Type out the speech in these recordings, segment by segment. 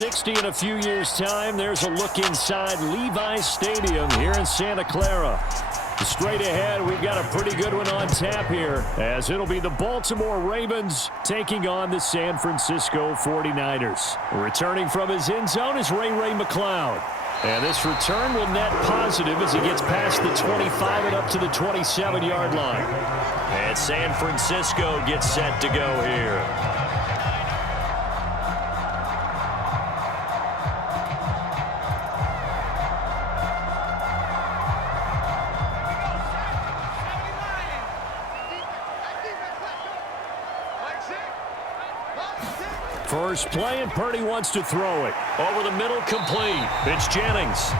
60 in a few years' time. There's a look inside Levi's Stadium here in Santa Clara. Straight ahead, we've got a pretty good one on tap here, as it'll be the Baltimore Ravens taking on the San Francisco 49ers. Returning from his end zone is Ray McCloud. And this return will net positive as he gets past the 25 and up to the 27-yard line. And San Francisco gets set to go here. First play, and Purdy wants to throw it. Over the middle, complete. It's Jennings.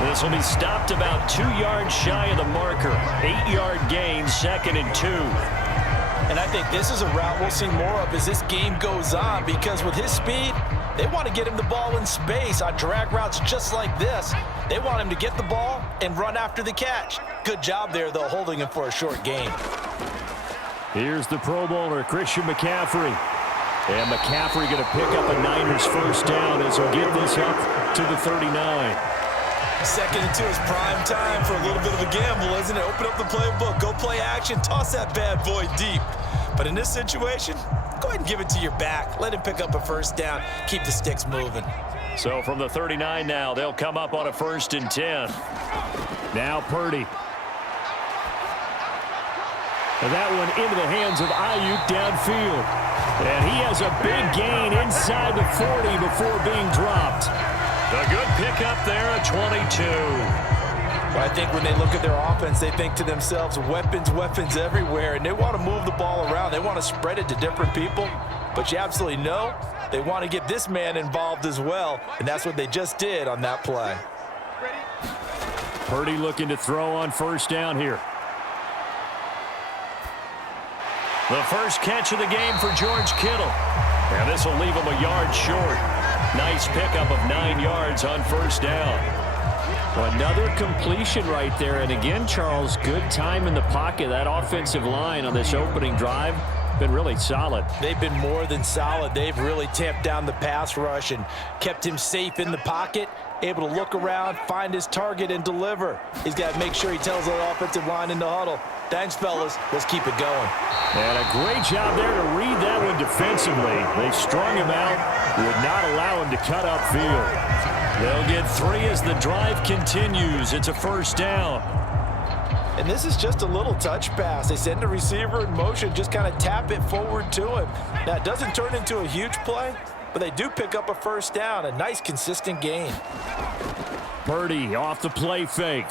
This will be stopped about 2 yards shy of the marker. 8-yard gain, 2nd and 2. And I think this is a route we'll see more of as this game goes on, because with his speed, they want to get him the ball in space on drag routes just like this. They want him to get the ball and run after the catch. Good job there, though, holding him for a short gain. Here's the Pro Bowler, Christian McCaffrey. And McCaffrey going to pick up a Niners first down as he'll get this up to the 39. 2nd and 2 is prime time for a little bit of a gamble, isn't it? Open up the playbook, go play action, toss that bad boy deep. But in this situation, go ahead and give it to your back. Let him pick up a first down. Keep the sticks moving. So from the 39 now, they'll come up on a 1st and 10. Now Purdy. And that one into the hands of Ayuk downfield. And he has a big gain inside the 40 before being dropped. A good pickup there at 22. Well, I think when they look at their offense, they think to themselves, weapons everywhere, and they want to move the ball around. They want to spread it to different people, but you absolutely know they want to get this man involved as well, and that's what they just did on that play. Purdy looking to throw on first down here. The first catch of the game for George Kittle. And this will leave him a yard short. Nice pickup of 9 yards on first down. Another completion right there. And again, Charles, good time in the pocket. That offensive line on this opening drive been really solid. They've been more than solid. They've really tamped down the pass rush and kept him safe in the pocket, able to look around, find his target, and deliver. He's got to make sure he tells the offensive line in the huddle, thanks, fellas. Let's keep it going. And a great job there to read that one defensively. They strung him out, would not allow him to cut upfield. They'll get 3 as the drive continues. It's a first down. And this is just a little touch pass. They send the receiver in motion, just kind of tap it forward to him. Now, it doesn't turn into a huge play, but they do pick up a first down. A nice, consistent gain. Purdy off the play fake.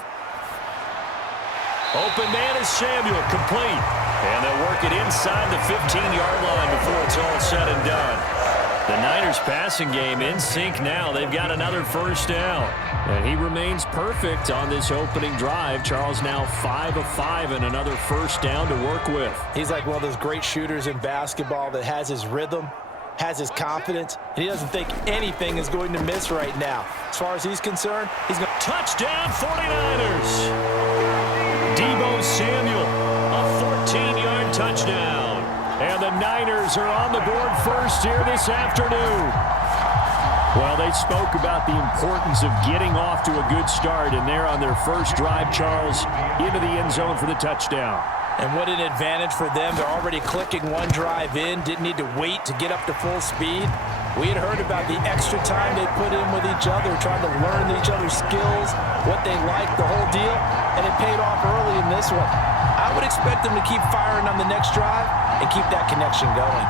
Open man is Samuel, complete. And they'll work it inside the 15-yard line before it's all said and done. The Niners passing game in sync now. They've got another first down. And he remains perfect on this opening drive. Charles now 5 of 5 and another first down to work with. He's like one of those great shooters in basketball that has his rhythm, has his confidence, and he doesn't think anything is going to miss right now. As far as he's concerned, he's going to... Touchdown 49ers! Deebo Samuel, a 14-yard touchdown. And the Niners are on the board first here this afternoon. Well, they spoke about the importance of getting off to a good start, and they're on their first drive, Charles, into the end zone for the touchdown. And what an advantage for them. They're already clicking one drive in, didn't need to wait to get up to full speed. We had heard about the extra time they put in with each other, trying to learn each other's skills, what they like, the whole deal, and it paid off early in this one. I would expect them to keep firing on the next drive and keep that connection going.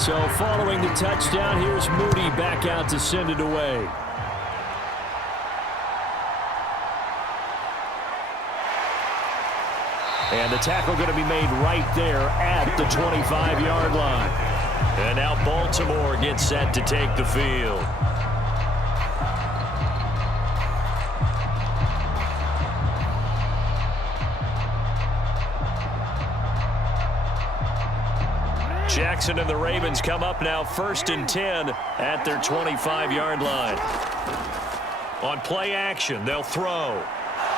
So following the touchdown, here's Moody back out to send it away. And the tackle going to be made right there at the 25-yard line. And now Baltimore gets set to take the field. Jackson and the Ravens come up now 1st and 10 at their 25-yard line. On play action, they'll throw.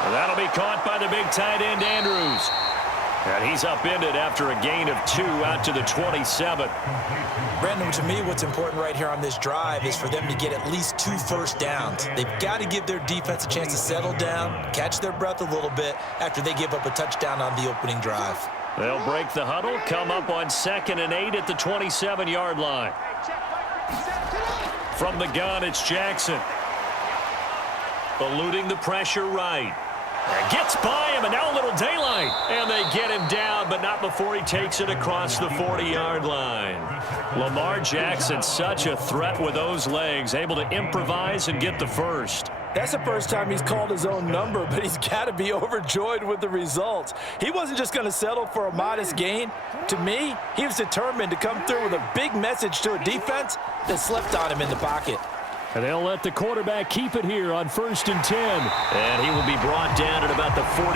And that'll be caught by the big tight end, Andrews. And he's upended after a gain of 2 out to the 27. Brandon, to me, what's important right here on this drive is for them to get at least 2 first downs. They've got to give their defense a chance to settle down, catch their breath a little bit after they give up a touchdown on the opening drive. They'll break the huddle, come up on 2nd and 8 at the 27-yard line. From the gun, it's Jackson. Eluding the pressure right. And gets by him, and now a little daylight. And they get him down, but not before he takes it across the 40-yard line. Lamar Jackson, such a threat with those legs, able to improvise and get the first. That's the first time he's called his own number, but he's got to be overjoyed with the results. He wasn't just going to settle for a modest gain. To me, he was determined to come through with a big message to a defense that slept on him in the pocket. And they'll let the quarterback keep it here on 1st and 10. And he will be brought down at about the 43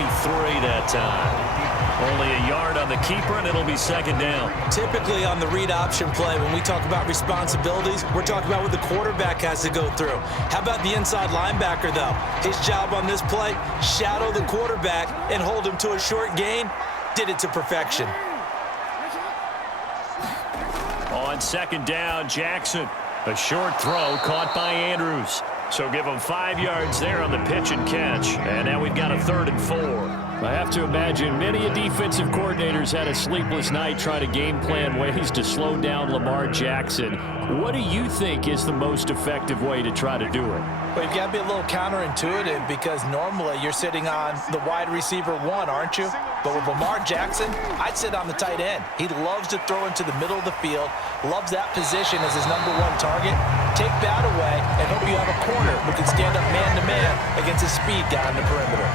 that time. Only a yard on the keeper, and it'll be 2nd down. Typically on the read option play, when we talk about responsibilities, we're talking about what the quarterback has to go through. How about the inside linebacker, though? His job on this play, shadow the quarterback and hold him to a short gain. Did it to perfection. On 2nd down, Jackson. A short throw caught by Andrews. So give him 5 yards there on the pitch and catch. And now we've got a 3rd and 4. I have to imagine many defensive coordinators had a sleepless night trying to game plan ways to slow down Lamar Jackson. What do you think is the most effective way to try to do it? Well, you've got to be a little counterintuitive because normally you're sitting on the wide receiver 1, aren't you? But with Lamar Jackson, I'd sit on the tight end. He loves to throw into the middle of the field, loves that position as his #1 target. Take that away and hope you have a corner who can stand up man-to-man against a speed guy on the perimeter.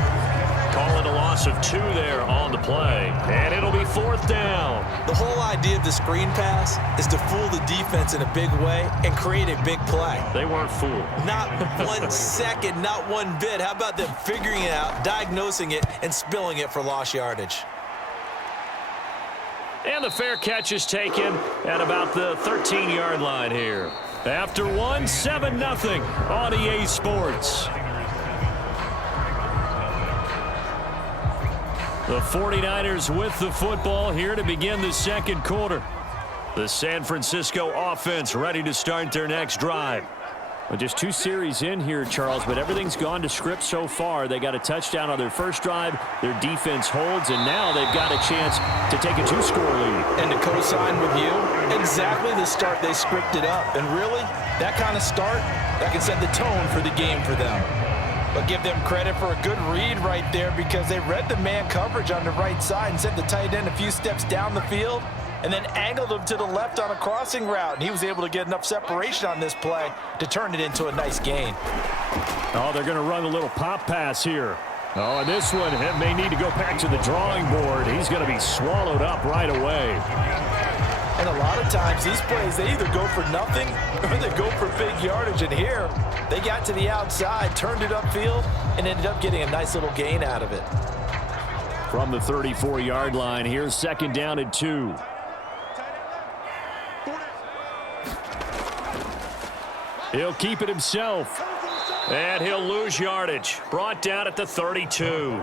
Call it a loss of 2 there on the play. And it'll be 4th down. The whole idea of the screen pass is to fool the defense in a big way and create a big play. They weren't fooled. Not 1 second, not 1 bit. How about them figuring it out, diagnosing it, and spilling it for lost yardage? And the fair catch is taken at about the 13-yard line here. After 1, 7-0 on EA Sports. The 49ers with the football here to begin the 2nd quarter. The San Francisco offense ready to start their next drive. Well, just 2 series in here, Charles, but everything's gone to script so far. They got a touchdown on their first drive. Their defense holds, and now they've got a chance to take a 2-score lead. And to co-sign with you, exactly the start they scripted up. And really, that kind of start, that can set the tone for the game for them. But give them credit for a good read right there because they read the man coverage on the right side and sent the tight end a few steps down the field and then angled him to the left on a crossing route. And he was able to get enough separation on this play to turn it into a nice gain. Oh, they're going to run a little pop pass here. Oh, and this one may need to go back to the drawing board. He's going to be swallowed up right away. And a lot of times these plays, they either go for nothing or they go for big yardage. And here, they got to the outside, turned it upfield, and ended up getting a nice little gain out of it. From the 34-yard line, here's 2nd down and 2. He'll keep it himself. And he'll lose yardage. Brought down at the 32.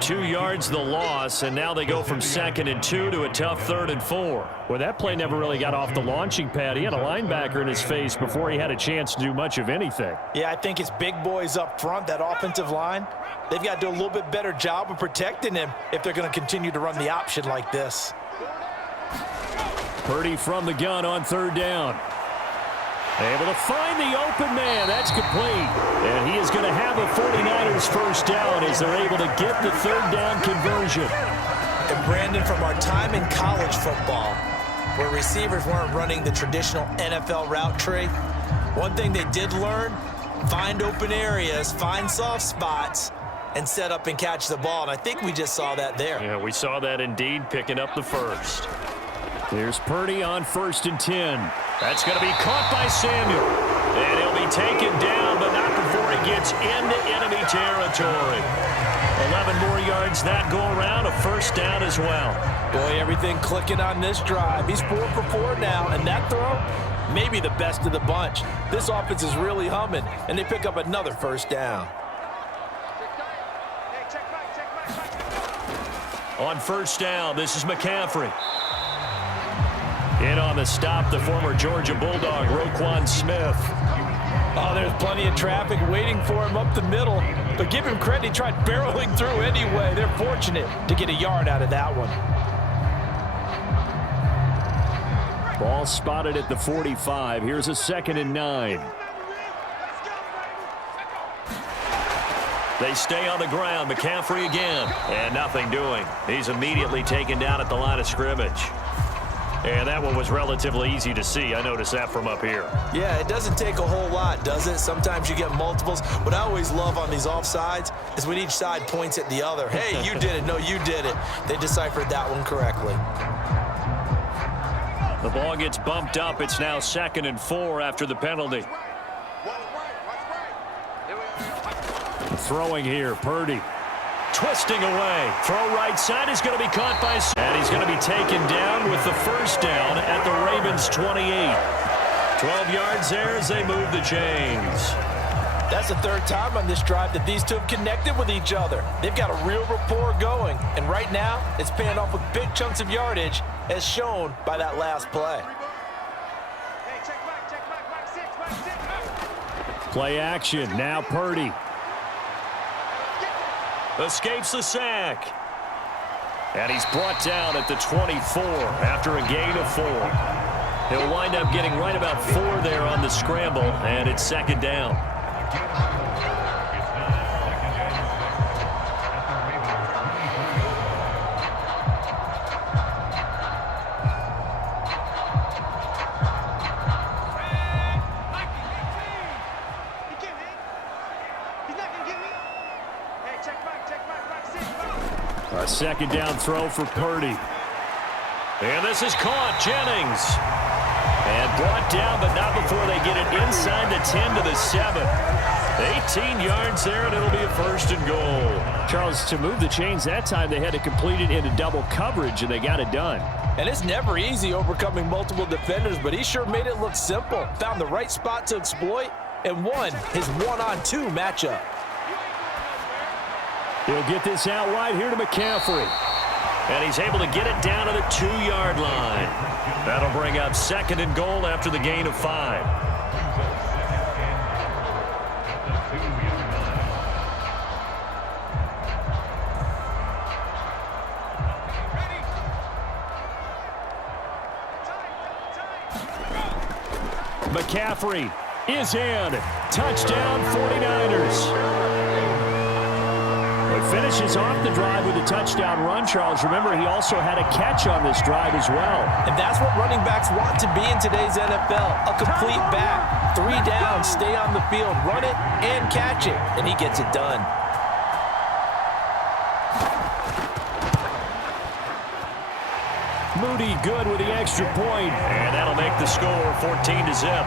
2 yards the loss, and now they go from 2nd and 2 to a tough 3rd and 4. Well, that play never really got off the launching pad. He had a linebacker in his face before he had a chance to do much of anything. Yeah, I think it's big boys up front, that offensive line. They've got to do a little bit better job of protecting him if they're going to continue to run the option like this. Purdy from the gun on 3rd down. Able to find the open man. That's complete. And he is going to have a 49ers first down as they're able to get the 3rd down conversion. And Brandon, from our time in college football, where receivers weren't running the traditional NFL route tree, one thing they did learn, find open areas, find soft spots, and set up and catch the ball. And I think we just saw that there. Yeah, we saw that indeed, picking up the first. Here's Purdy on 1st and 10. That's going to be caught by Samuel. And he'll be taken down, but not before he gets into enemy territory. 11 more yards that go around, a first down as well. Boy, everything clicking on this drive. He's 4 for 4 now, and that throw, maybe the best of the bunch. This offense is really humming, and they pick up another first down. On 1st down, this is McCaffrey. In on the stop, the former Georgia Bulldog, Roquan Smith. Oh, there's plenty of traffic waiting for him up the middle. But give him credit, he tried barreling through anyway. They're fortunate to get a yard out of that one. Ball spotted at the 45. Here's a 2nd and 9. They stay on the ground. McCaffrey again. And nothing doing. He's immediately taken down at the line of scrimmage. And that one was relatively easy to see. I noticed that from up here. Yeah, it doesn't take a whole lot, does it? Sometimes you get multiples. What I always love on these offsides is when each side points at the other. Hey, you did it. No, you did it. They deciphered that one correctly. The ball gets bumped up. It's now 2nd and 4 after the penalty. Throwing here, Purdy. Twisting away. Throw right side is going to be caught by... And he's going to be taken down with the first down at the Ravens' 28. 12 yards there as they move the chains. That's the 3rd time on this drive that these two have connected with each other. They've got a real rapport going. And right now, it's paying off with big chunks of yardage, as shown by that last play. Play action. Now Purdy. Escapes the sack. And he's brought down at the 24 after a gain of 4. He'll wind up getting right about 4 there on the scramble, and it's 2nd down. A 2nd down throw for Purdy. And this is caught. Jennings. And brought down, but not before they get it inside the 10 to the 7. 18 yards there, and it'll be a 1st and goal. Charles, to move the chains that time, they had to complete it into double coverage, and they got it done. And it's never easy overcoming multiple defenders, but he sure made it look simple. Found the right spot to exploit and won his 1-on-2 matchup. He'll get this out wide here to McCaffrey. And he's able to get it down to the 2-yard line. That'll bring up 2nd and goal after the gain of 5. McCaffrey is in. Touchdown 49ers. Finishes off the drive with a touchdown run, Charles. Remember, he also had a catch on this drive as well. And that's what running backs want to be in today's NFL. A complete back. 3 down, stay on the field, run it, and catch it. And he gets it done. Moody good with the extra point. And that'll make the score 14 to zip.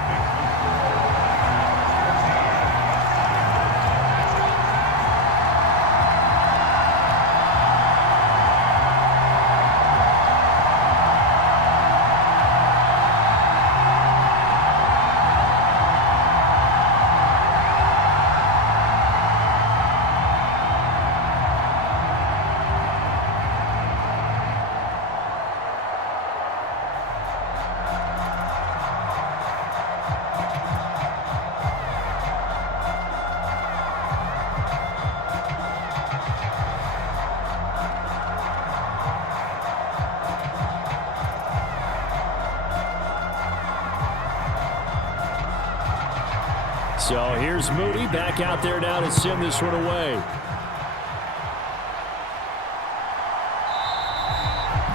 So here's Moody back out there now to send this one away.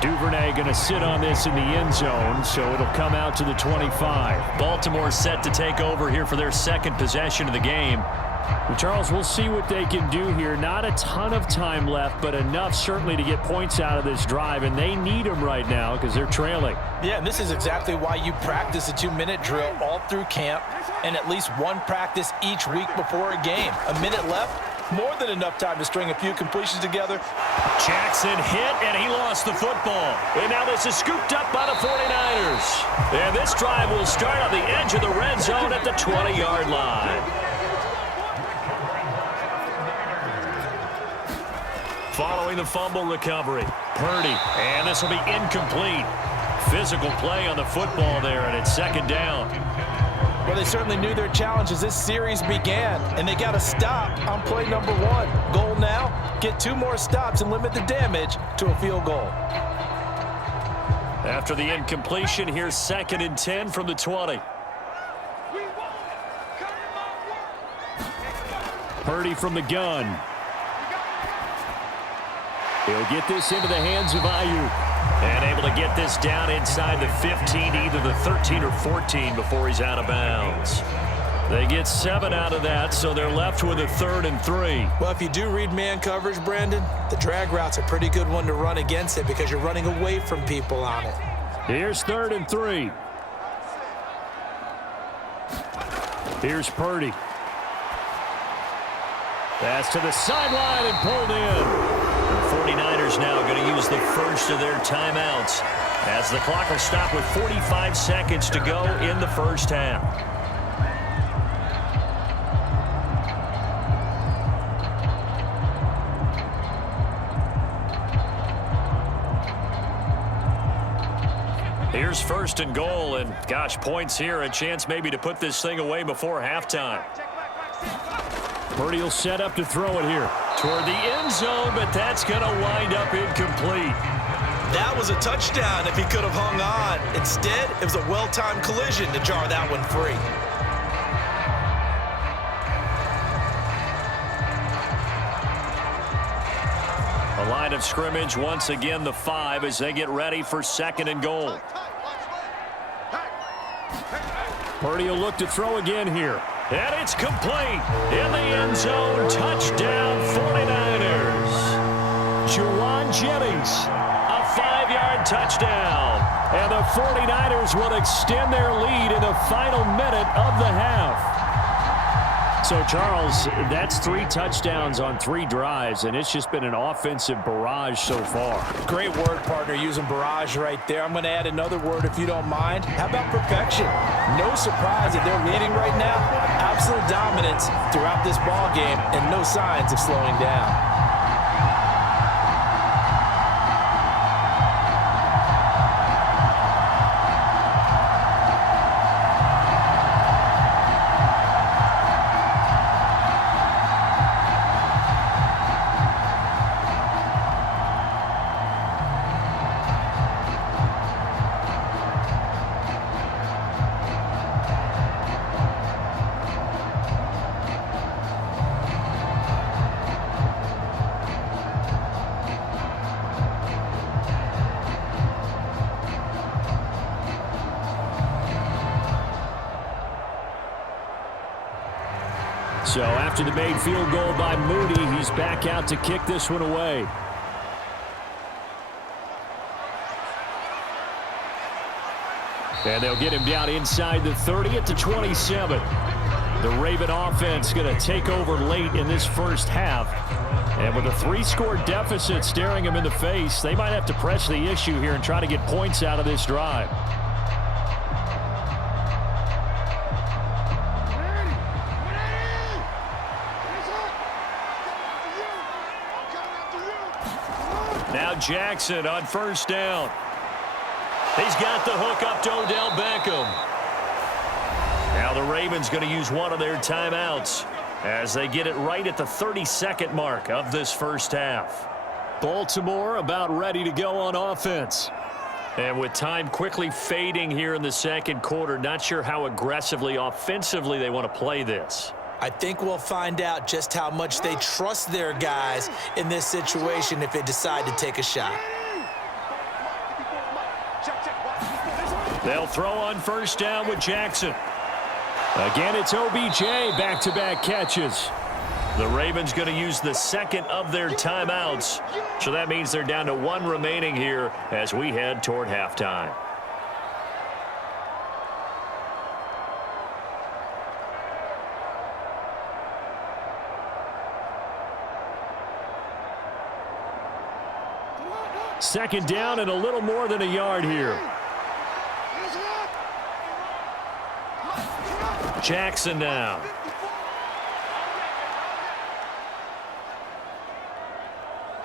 Duvernay going to sit on this in the end zone, so it'll come out to the 25. Baltimore set to take over here for their 2nd possession of the game. Charles, we'll see what they can do here. Not a ton of time left, but enough certainly to get points out of this drive, and they need them right now because they're trailing. Yeah, and this is exactly why you practice a 2-minute drill all through camp and at least one practice each week before a game. A minute left, more than enough time to string a few completions together. Jackson hit, and he lost the football. And now this is scooped up by the 49ers. And this drive will start on the edge of the red zone at the 20-yard line. Following the fumble recovery, Purdy, and this will be incomplete. Physical play on the football there, and it's second down. Well, they certainly knew their challenge as this series began, and they got to stop on play number 1. Goal now, get 2 more stops and limit the damage to a field goal. After the incompletion, here's 2nd and 10 from the 20. Purdy from the gun. He'll get this into the hands of Ayuk. And able to get this down inside the 15, either the 13 or 14 before he's out of bounds. They get 7 out of that, so they're left with a 3rd and 3. Well, if you do read man coverage, Brandon, the drag route's a pretty good one to run against it because you're running away from people on it. Here's 3rd and 3. Here's Purdy. Pass to the sideline and pulled in. The 49ers now going to use the first of their timeouts as the clock will stop with 45 seconds to go in the first half. Here's 1st and goal, and gosh, points here, a chance maybe to put this thing away before halftime. Purdy will set up to throw it here toward the end zone, but that's going to wind up incomplete. That was a touchdown if he could have hung on. Instead, it was a well-timed collision to jar that one free. A line of scrimmage, once again the 5 as they get ready for 2nd and goal. Purdy will look to throw again here. And it's complete in the end zone. Touchdown 49ers. Juwan Jennings, a 5-yard touchdown. And the 49ers will extend their lead in the final minute of the half. So, Charles, that's 3 touchdowns on 3 drives, and it's just been an offensive barrage so far. Great word, partner, using barrage right there. I'm going to add another word if you don't mind. How about perfection? No surprise that they're leading right now. Absolute dominance throughout this ball game and no signs of slowing down. So after the made field goal by Moody, he's back out to kick this one away. And they'll get him down inside the 30 at the 27. The Raven offense going to take over late in this first half. And with a 3-score deficit staring them in the face, they might have to press the issue here and try to get points out of this drive. Now Jackson on 1st down. He's got the hook up to Odell Beckham. Now the Ravens going to use one of their timeouts as they get it right at the 32nd mark of this first half. Baltimore about ready to go on offense. And with time quickly fading here in the second quarter, not sure how aggressively, offensively they want to play this. I think we'll find out just how much they trust their guys in this situation if they decide to take a shot. They'll throw on 1st down with Jackson. Again, it's OBJ, back-to-back catches. The Ravens going to use the second of their timeouts. So that means they're down to one remaining here as we head toward halftime. Second down and a little more than a yard here. Jackson now.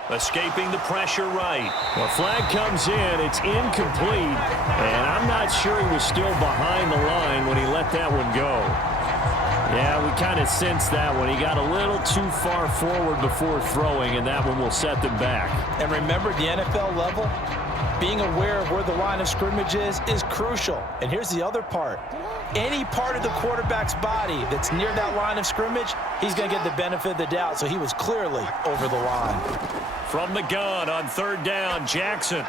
Escaping the pressure right. The flag comes in. It's incomplete. And I'm not sure he was still behind the line when he let that one go. Yeah, we kind of sensed that one. He got a little too far forward before throwing, and that one will set them back. And remember, the NFL level, being aware of where the line of scrimmage is crucial. And here's the other part. Any part of the quarterback's body that's near that line of scrimmage, he's going to get the benefit of the doubt. So he was clearly over the line. From the gun on third down, Jackson.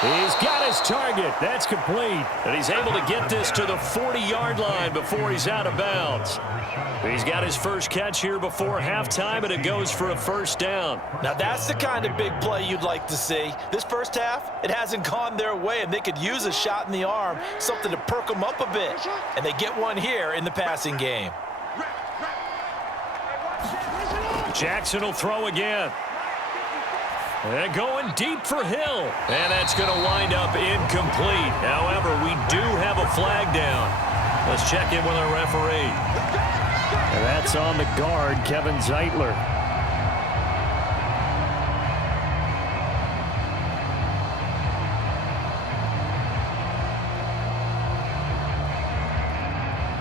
He's got his target. That's complete. And he's able to get this to the 40-yard line before he's out of bounds. He's got his first catch here before halftime, and it goes for a first down. Now, that's the kind of big play you'd like to see. This first half, it hasn't gone their way, and they could use a shot in the arm, something to perk them up a bit. And they get one here in the passing game. Jackson will throw again. And going deep for Hill. And that's going to wind up incomplete. However, we do have a flag down. Let's check in with our referee. And that's on the guard, Kevin Zeitler.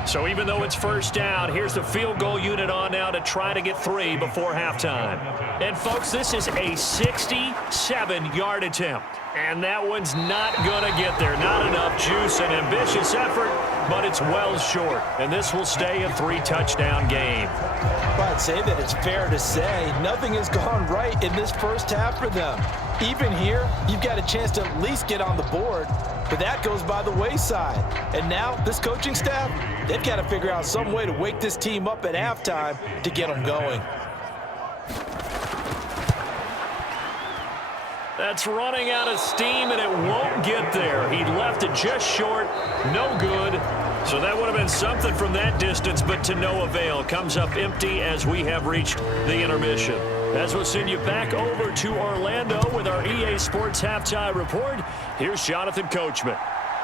So even though it's first down, here's the field goal unit on now to try to get 3 before halftime. And, folks, this is a 67-yard attempt. And that one's not going to get there. Not enough juice, an ambitious effort, but it's well short. And this will stay a 3-touchdown game. Well, I'd say that it's fair to say nothing has gone right in this first half for them. Even here, you've got a chance to at least get on the board. But that goes by the wayside. And now, this coaching staff, they've got to figure out some way to wake this team up at halftime to get them going. That's running out of steam, and it won't get there. He left it just short. No good. So that would have been something from that distance, but to no avail. Comes up empty as we have reached the intermission. As we'll send you back over to Orlando with our EA Sports Halftime Report, here's Jonathan Coachman.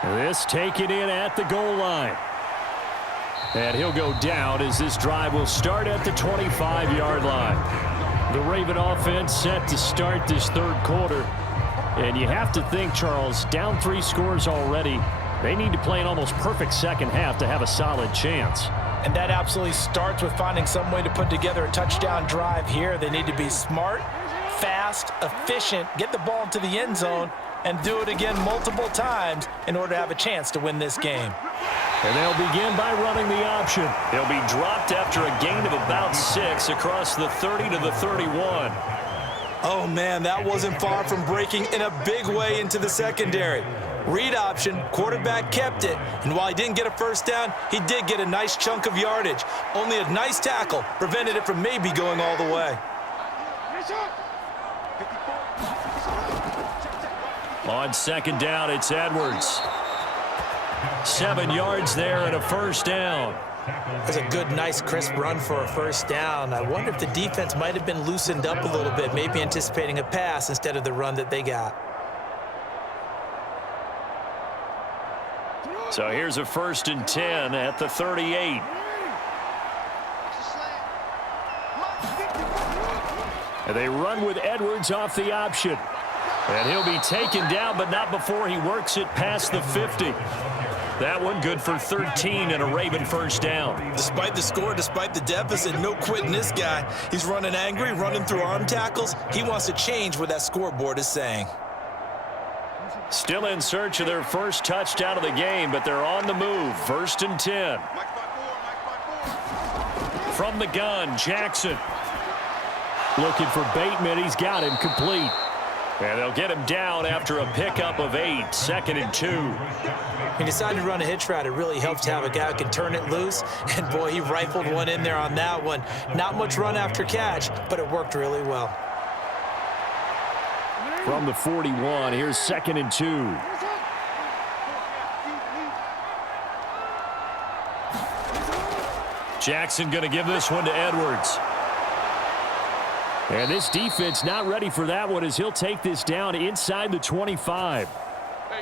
This taken in at the goal line. And he'll go down as this drive will start at the 25-yard line. The Raven offense set to start this third quarter. And you have to think, Charles, down 3 scores already. They need to play an almost perfect second half to have a solid chance. And that absolutely starts with finding some way to put together a touchdown drive here. They need to be smart, fast, efficient, get the ball into the end zone, and do it again multiple times in order to have a chance to win this game. And they'll begin by running the option. He'll be dropped after a gain of about 6 across the 30 to the 31. Oh, man, that wasn't far from breaking in a big way into the secondary. Read option, quarterback kept it, and while he didn't get a first down, he did get a nice chunk of yardage. Only a nice tackle prevented it from maybe going all the way. On second down, it's Edwards. 7 yards there and a first down. That's a good, nice, crisp run for a first down. I wonder if the defense might have been loosened up a little bit, maybe anticipating a pass instead of the run that they got. So here's a 1st and 10 at the 38. And they run with Edwards off the option. And he'll be taken down, but not before he works it past the 50. That one good for 13 and a Raven first down. Despite the score, despite the deficit, no quitting this guy. He's running angry, running through arm tackles. He wants to change what that scoreboard is saying. Still in search of their first touchdown of the game, but they're on the move. 1st and 10. From the gun, Jackson. Looking for Bateman. He's got him complete. And they'll get him down after a pickup of 8, 2nd and 2. He decided to run a hitch route. It really helps to have a guy who can turn it loose. And, boy, he rifled one in there on that one. Not much run after catch, but it worked really well. From the 41, here's 2nd and 2. Jackson going to give this one to Edwards. And this defense not ready for that one as he'll take this down inside the 25.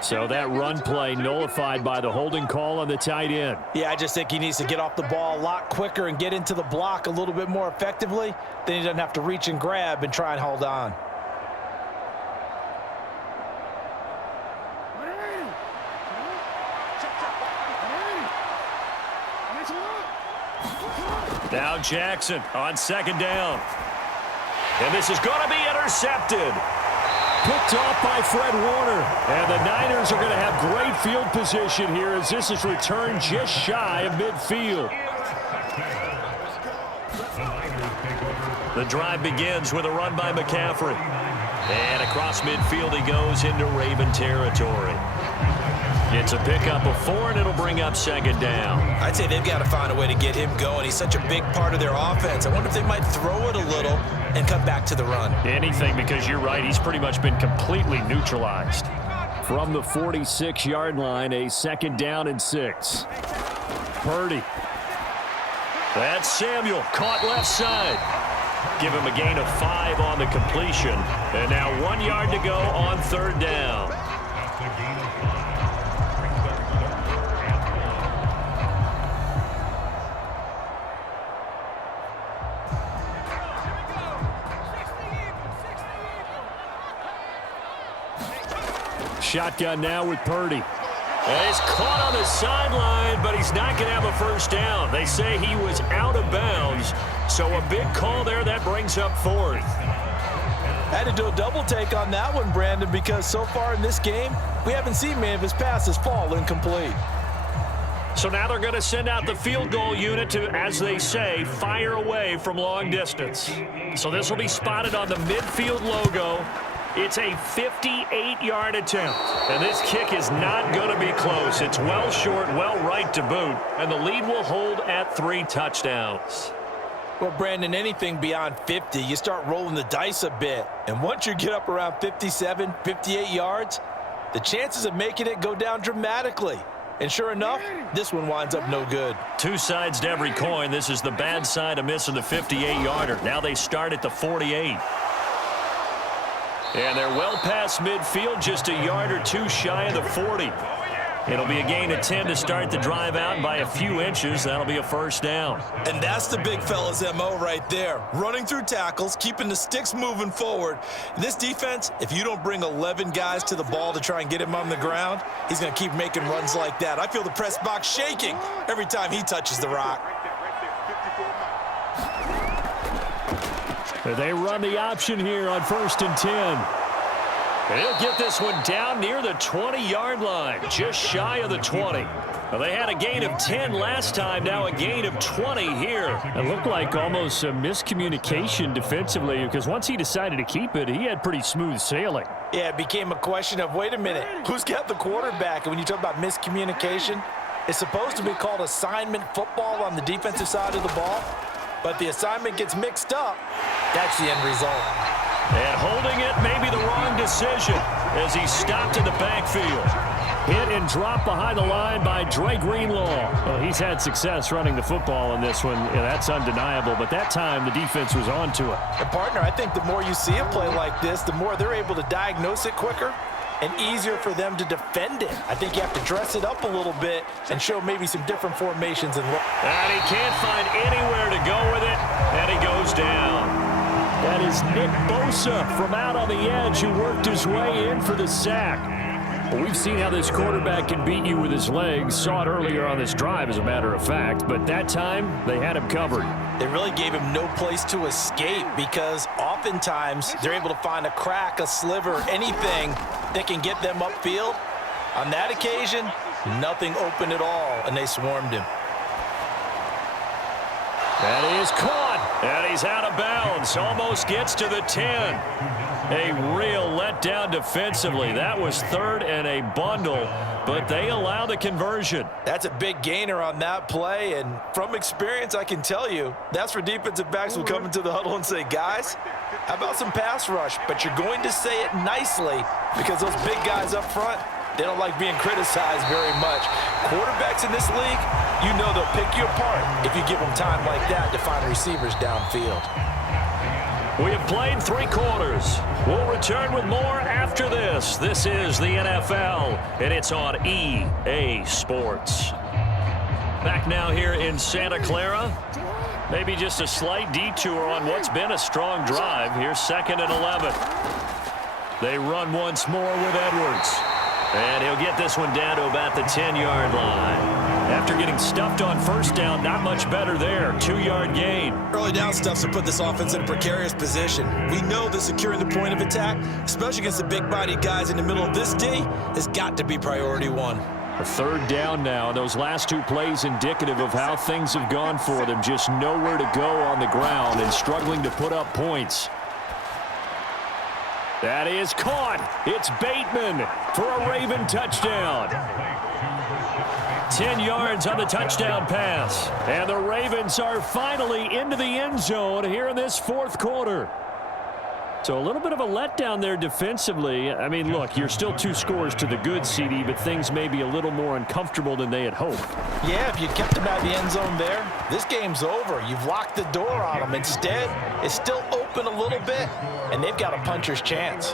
So that run play nullified by the holding call on the tight end. Yeah, I just think he needs to get off the ball a lot quicker and get into the block a little bit more effectively. Then he doesn't have to reach and grab and try and hold on. Now Jackson on 2nd down. And this is going to be intercepted. Picked off by Fred Warner. And the Niners are going to have great field position here as this is returned just shy of midfield. The drive begins with a run by McCaffrey. And across midfield he goes into Raven territory. It's a pickup of 4, and it'll bring up 2nd down. I'd say they've got to find a way to get him going. He's such a big part of their offense. I wonder if they might throw it a little and come back to the run. Anything, because you're right. He's pretty much been completely neutralized. From the 46-yard line, a 2nd down and 6. Purdy. That's Samuel. Caught left side. Give him a gain of 5 on the completion. And now 1 yard to go on 3rd down. Shotgun now with Purdy. And he's caught on the sideline, but he's not going to have a 1st down. They say he was out of bounds, so a big call there that brings up 4th. Had to do a double take on that one, Brandon, because so far in this game, we haven't seen many of his passes fall incomplete. So now they're going to send out the field goal unit to, as they say, fire away from long distance. So this will be spotted on the midfield logo. It's a 58-yard attempt, and this kick is not going to be close. It's well short, well right to boot, and the lead will hold at 3 touchdowns. Well, Brandon, anything beyond 50, you start rolling the dice a bit. And once you get up around 57, 58 yards, the chances of making it go down dramatically. And sure enough, this one winds up no good. 2 sides to every coin. This is the bad side of missing the 58-yarder. Now they start at the 48. And they're well past midfield, just a yard or 2 shy of the 40. It'll be a gain of 10 to start the drive out by a few inches. That'll be a 1st down. And that's the big fella's MO right there. Running through tackles, keeping the sticks moving forward. This defense, if you don't bring 11 guys to the ball to try and get him on the ground, he's going to keep making runs like that. I feel the press box shaking every time he touches the rock. They run the option here on 1st and 10. And he'll get this one down near the 20-yard line, just shy of the 20. Well, they had a gain of 10 last time, now a gain of 20 here. It looked like almost a miscommunication defensively because once he decided to keep it, he had pretty smooth sailing. Yeah, it became a question of, wait a minute, who's got the quarterback? And when you talk about miscommunication, it's supposed to be called assignment football on the defensive side of the ball. But the assignment gets mixed up. That's the end result. And holding it may be the wrong decision as he stopped in the backfield. Hit and drop behind the line by Dre Greenlaw. Well, he's had success running the football in this one. Yeah, that's undeniable. But that time, the defense was on to it. And, partner, I think the more you see a play like this, the more they're able to diagnose it quicker and easier for them to defend it. I think you have to dress it up a little bit and show maybe some different formations. And he can't find anywhere to go with it, and he goes down. That is Nick Bosa from out on the edge who worked his way in for the sack. Well, we've seen how this quarterback can beat you with his legs. Saw it earlier on this drive, as a matter of fact. But that time, they had him covered. They really gave him no place to escape because oftentimes they're able to find a crack, a sliver, anything that can get them upfield. On that occasion, nothing open at all, and they swarmed him. That is caught. And he's out of bounds. Almost gets to the 10. A real letdown defensively. That was third and a bundle, but they allow the conversion. That's a big gainer on that play, and from experience, I can tell you, that's where defensive backs will come into the huddle and say, guys, how about some pass rush? But you're going to say it nicely because those big guys up front, they don't like being criticized very much. Quarterbacks in this league, you know they'll pick you apart if you give them time like that to find receivers downfield. We have played 3 quarters. We'll return with more after this. This is the NFL, and it's on EA Sports. Back now here in Santa Clara. Maybe just a slight detour on what's been a strong drive. Here's 2nd and 11. They run once more with Edwards. And he'll get this one down to about the 10-yard line. After getting stuffed on first down, not much better there. 2-yard gain. Early down stuff's to put this offense in a precarious position. We know that securing the point of attack, especially against the big-bodied guys in the middle of this D, has got to be priority 1. A 3rd down now. Those last 2 plays indicative of how things have gone for them. Just nowhere to go on the ground and struggling to put up points. That is caught. It's Bateman for a Raven touchdown. 10 yards on the touchdown pass. And the Ravens are finally into the end zone here in this 4th quarter. So a little bit of a letdown there defensively. I mean, look, you're still 2 scores to the good, CD, but things may be a little more uncomfortable than they had hoped. Yeah, if you kept them out of the end zone there, this game's over. You've locked the door on them. Instead, it's still open a little bit, and they've got a puncher's chance.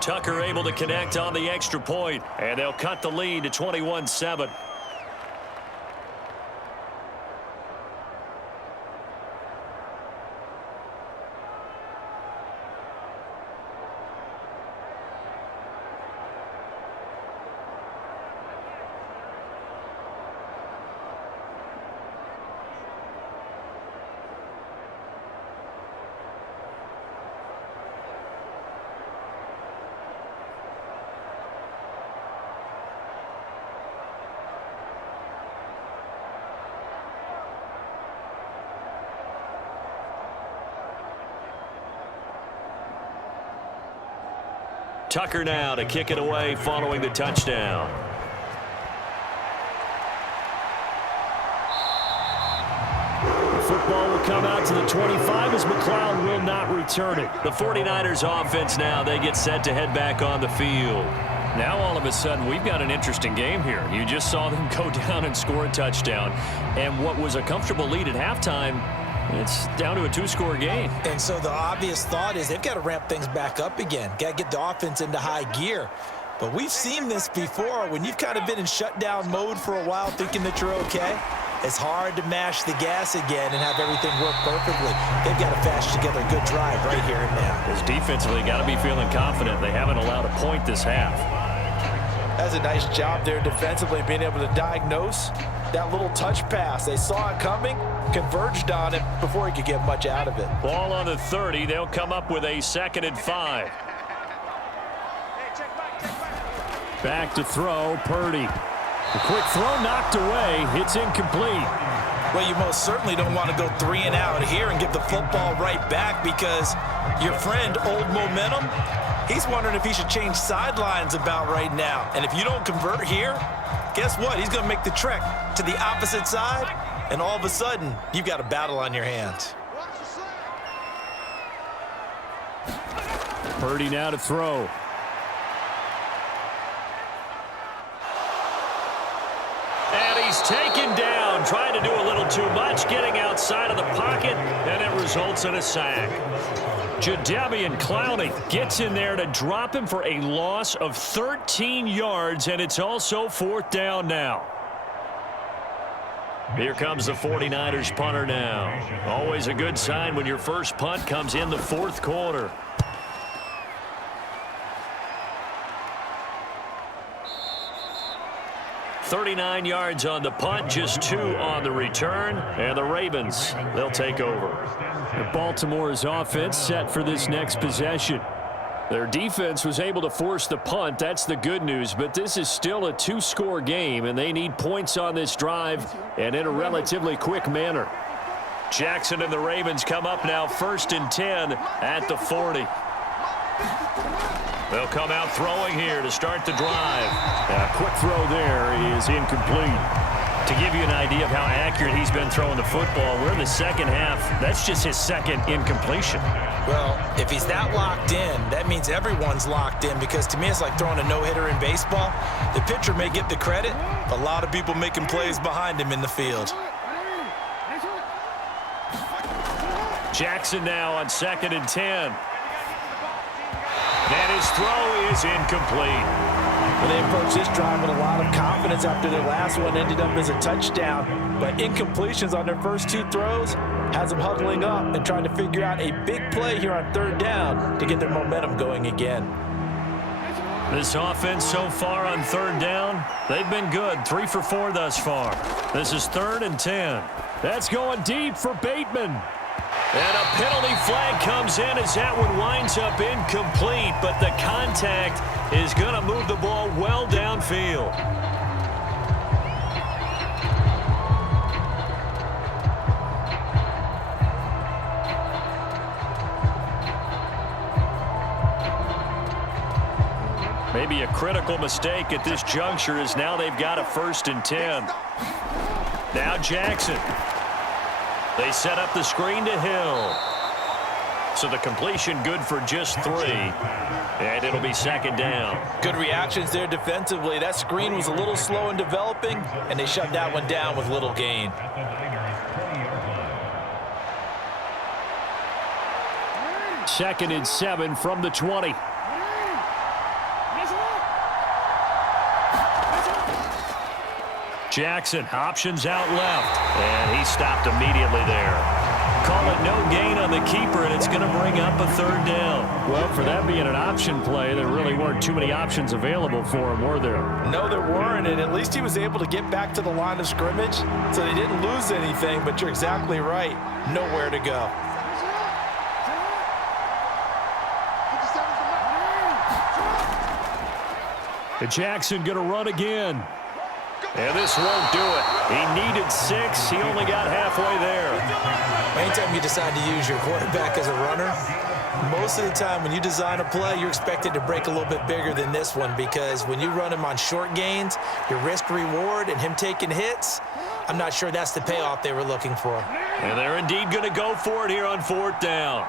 Tucker able to connect on the extra point, and they'll cut the lead to 21-7. Tucker now to kick it away following the touchdown. The football will come out to the 25 as McLeod will not return it. The 49ers offense now, they get set to head back on the field. Now all of a sudden we've got an interesting game here. You just saw them go down and score a touchdown. And what was a comfortable lead at halftime, it's down to a 2-score game. And so the obvious thought is they've got to ramp things back up again. Got to get the offense into high gear. But we've seen this before. When you've kind of been in shutdown mode for a while thinking that you're okay, it's hard to mash the gas again and have everything work perfectly. They've got to fast together a good drive right here and now. Because defensively, got to be feeling confident. They haven't allowed a point this half. That's a nice job there defensively, being able to diagnose that little touch pass. They saw it coming, converged on it before he could get much out of it. Ball on the 30. They'll come up with a 2nd and 5. Back to throw, Purdy. A quick throw knocked away. It's incomplete. Well, you most certainly don't want to go 3 and out here and give the football right back because your friend, Old Momentum, he's wondering if he should change sidelines about right now. And if you don't convert here, guess what? He's going to make the trek to the opposite side, and all of a sudden, you've got a battle on your hands. Purdy now to throw. And he's taken down, trying to do a little too much, getting outside of the pocket, and it results in a sack. Jadeveon Clowney gets in there to drop him for a loss of 13 yards, and it's also 4th down now. Here comes the 49ers punter now. Always a good sign when your first punt comes in the 4th quarter. .39 yards on the punt, just 2 on the return, and the Ravens, they'll take over. Baltimore's offense set for this next possession. Their defense was able to force the punt. That's the good news, but this is still a 2-score game, and they need points on this drive and in a relatively quick manner. Jackson and the Ravens come up now 1st and 10 at the 40. They'll come out throwing here to start the drive. A quick throw there is incomplete. To give you an idea of how accurate he's been throwing the football, we're in the second half. That's just his second incompletion. Well, if he's that locked in, that means everyone's locked in, because to me it's like throwing a no-hitter in baseball. The pitcher may get the credit, but a lot of people making plays behind him in the field. Jackson now on 2nd and 10. And his throw is incomplete. Well, they approached this drive with a lot of confidence after their last one ended up as a touchdown. But incompletions on their first 2 throws has them huddling up and trying to figure out a big play here on 3rd down to get their momentum going again. This offense so far on 3rd down, they've been good. 3 for 4 thus far. This is 3rd and 10. That's going deep for Bateman. And a penalty flag comes in as that one winds up incomplete, but the contact is going to move the ball well downfield. Maybe a critical mistake at this juncture, as now they've got a 1st and 10. Now Jackson. They set up the screen to Hill. So the completion good for just 3. And it'll be 2nd down. Good reactions there defensively. That screen was a little slow in developing, and they shut that one down with little gain. Second and 7 from the 20. Jackson options out left, and he stopped immediately there. Call it no gain on the keeper, and it's going to bring up a 3rd down. Well, for that being an option play, there really weren't too many options available for him, were there? No, there weren't, and at least he was able to get back to the line of scrimmage, so they didn't lose anything, but you're exactly right. Nowhere to go. And Jackson going to run again. And this won't do it. He needed 6. He only got halfway there. Anytime you decide to use your quarterback as a runner, most of the time when you design a play, you're expected to break a little bit bigger than this one, because when you run him on short gains, your risk-reward and him taking hits, I'm not sure that's the payoff they were looking for. And they're indeed going to go for it here on 4th down.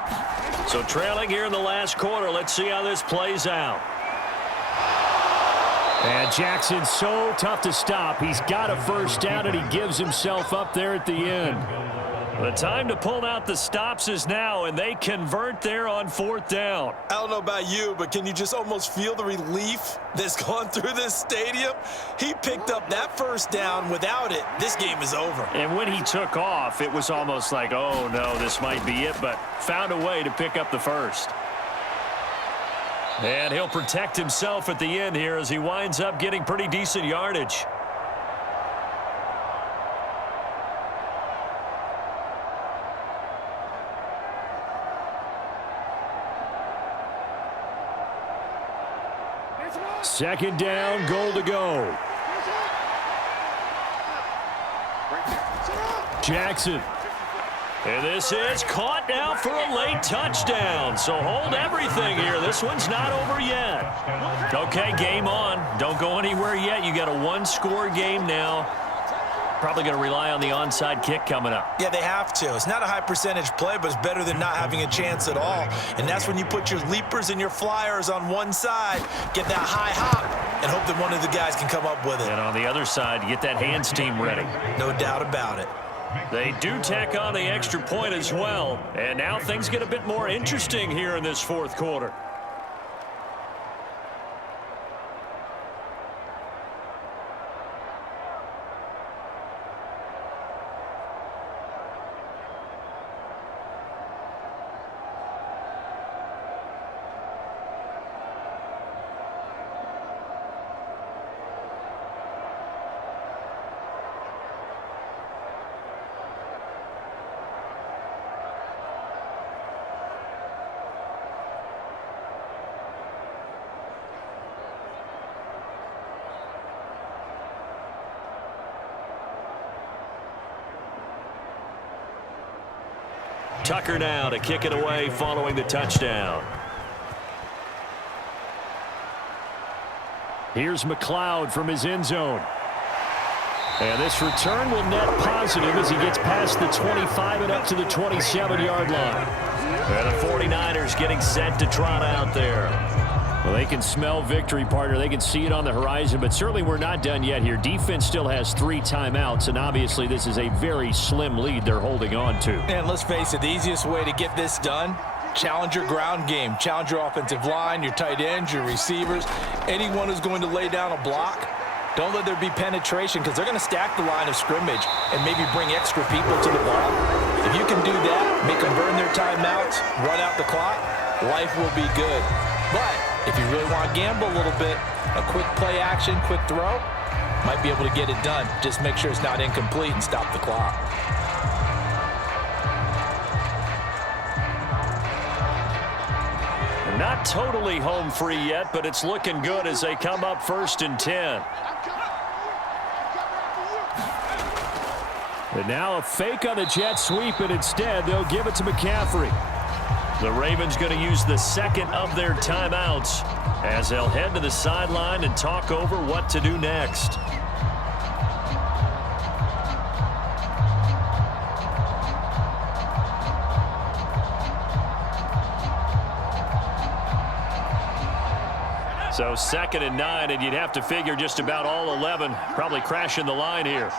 So trailing here in the last quarter, let's see how this plays out. And Jackson's so tough to stop. He's got a 1st down, and he gives himself up there at the end. The time to pull out the stops is now, and they convert there on 4th down. I don't know about you, but can you just almost feel the relief that's gone through this stadium? He picked up that 1st down. Without it, this game is over. And when he took off, it was almost like, oh, no, this might be it, but found a way to pick up the 1st. And he'll protect himself at the end here as he winds up getting pretty decent yardage. Second down, goal to go. Jackson. And this is caught now for a late touchdown. So hold everything here. This one's not over yet. Okay, game on. Don't go anywhere yet. You got a 1-score game now. Probably going to rely on the onside kick coming up. Yeah, they have to. It's not a high percentage play, but it's better than not having a chance at all. And that's when you put your leapers and your flyers on one side, get that high hop, and hope that one of the guys can come up with it. And on the other side, get that hands team ready. No doubt about it. They do tack on the extra point as well. And now things get a bit more interesting here in this 4th quarter. Tucker now to kick it away following the touchdown. Here's McLeod from his end zone. And this return will net positive as he gets past the 25 and up to the 27-yard line. And the 49ers getting set to trot out there. Well, they can smell victory, partner. They can see it on the horizon, but certainly we're not done yet here. Defense still has 3 timeouts, and obviously this is a very slim lead they're holding on to. And let's face it, the easiest way to get this done, challenge your ground game. Challenge your offensive line, your tight ends, your receivers, anyone who's going to lay down a block. Don't let there be penetration because they're going to stack the line of scrimmage and maybe bring extra people to the ball. If you can do that, make them burn their timeouts, run out the clock, life will be good. But if you really want to gamble a little bit, a quick play action, quick throw, might be able to get it done. Just make sure it's not incomplete and stop the clock. Not totally home free yet, but it's looking good as they come up 1st and 10. And now a fake on the jet sweep, and instead they'll give it to McCaffrey. The Ravens going to use the second of their timeouts as they'll head to the sideline and talk over what to do next. So 2nd and 9, and you'd have to figure just about all 11 probably crashing the line here.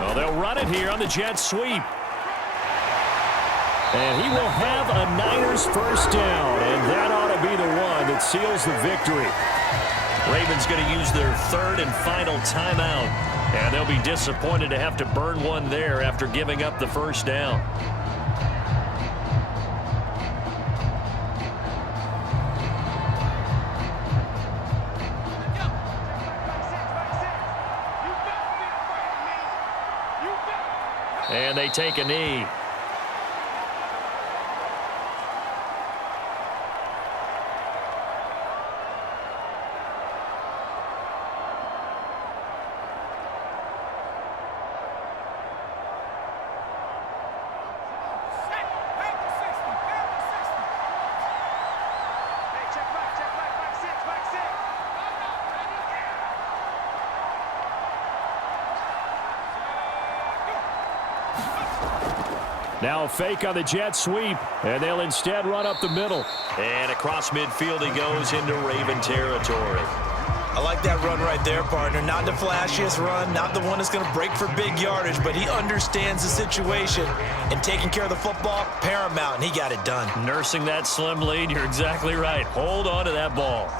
Well, they'll run it here on the jet sweep. And he will have a Niners first down, and that ought to be the one that seals the victory. Ravens going to use their 3rd and final timeout, and they'll be disappointed to have to burn one there after giving up the first down. And they take a knee. Now a fake on the jet sweep, and they'll instead run up the middle. And across midfield he goes into Raven territory. I like that run right there, partner. Not the flashiest run, not the one that's going to break for big yardage, but he understands the situation, and taking care of the football, paramount, and he got it done. Nursing that slim lead, you're exactly right. Hold on to that ball.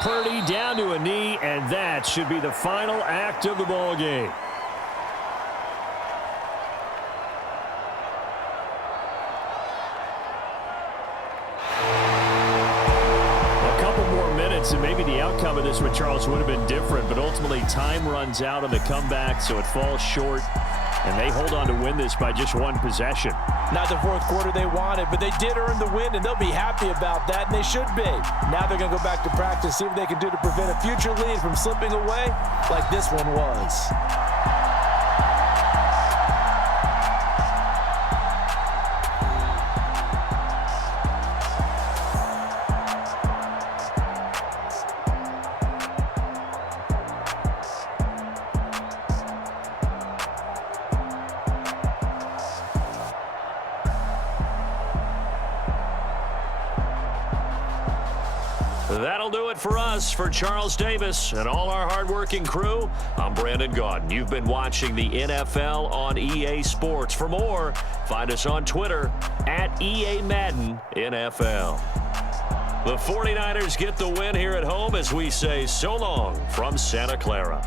Purdy down to a knee, and that should be the final act of the ball game. A couple more minutes, and maybe the outcome of this one, Charles, would have been different, but ultimately time runs out on the comeback, so it falls short, and they hold on to win this by just 1 possession. Not the 4th quarter they wanted, but they did earn the win, and they'll be happy about that, and they should be. Now they're going to go back to practice, see what they can do to prevent a future lead from slipping away like this one was. That'll do it for us. For Charles Davis and all our hardworking crew, I'm Brandon Gaudin. You've been watching the NFL on EA Sports. For more, find us on Twitter at EA Madden NFL. The 49ers get the win here at home as we say so long from Santa Clara.